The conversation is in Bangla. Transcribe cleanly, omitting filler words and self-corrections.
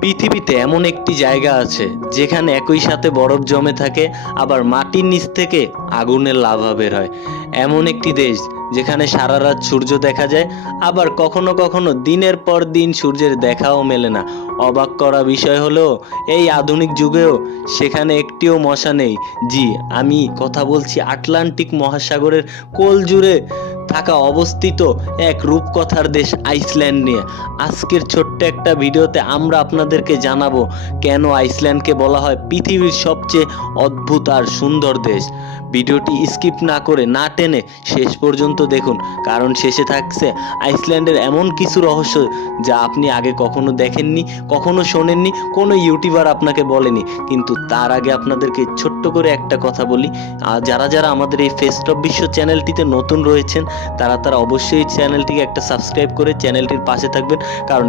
পৃথিবীতে এমন একটি জায়গা আছে যেখানে একই সাথে বরফ জমে থাকে, আবার মাটির নিচ থেকে আগুনের লাভা বের হয়। এমন একটি দেশ যেখানে সারা রাত সূর্য দেখা যায়, আবার কখনো কখনো দিনের পর দিন সূর্যের দেখাও মেলে না। অবাক করা বিষয় হলো এই আধুনিক যুগেও সেখানে একটিও মশা নেই। জি, আমি কথা বলছি আটলান্টিক মহাসাগরের কোল জুড়ে থাকা অবস্থিত এক রূপকথার দেশ আইসল্যান্ড নিয়ে। আজকের ছোট্ট একটা ভিডিওতে আমরা আপনাদেরকে জানাবো কেন আইসল্যান্ডকে বলা হয় পৃথিবীর সবচেয়ে অদ্ভুত আর সুন্দর দেশ। ভিডিওটি স্কিপ না করে, না টেনে শেষ পর্যন্ত দেখুন, কারণ শেষে থাকছে আইসল্যান্ডের এমন কিছু রহস্য যা আপনি আগে কখনো দেখেননি, কখনো শোনেননি, কোনো ইউটিউবার আপনাকে বলেনি। কিন্তু তার আগে আপনাদেরকে ছোট্ট করে একটা কথা বলি, যারা যারা আমাদের এই ফেস্ট অফ বিশ্ব চ্যানেলটিতে নতুন রয়েছেন তারা অবশ্যই চ্যানেলটিকে একটা সাবস্ক্রাইব করে চ্যানেলটির পাশে থাকবেন, কারণ